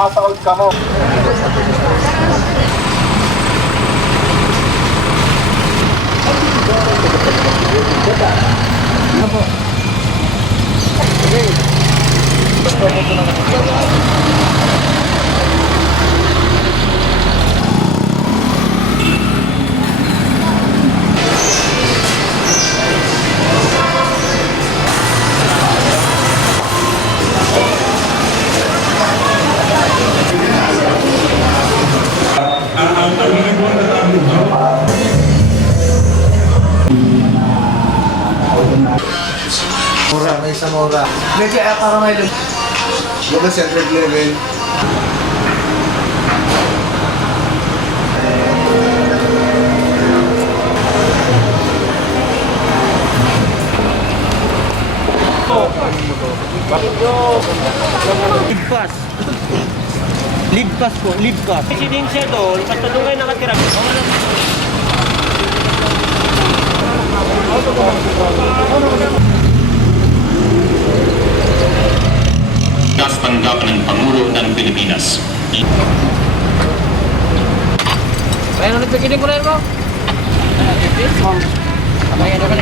mataod ka mo. Mura, may isang mura. Medyo para may lumabas yung third level. Lead pass. Lead pass po, lead pass. Residensya doon, basta doon kayo nakatira. Tanggap ng Pangulo ng Pilipinas. Kaya nang nagpikiling ko na yun mo? Kaya na ba?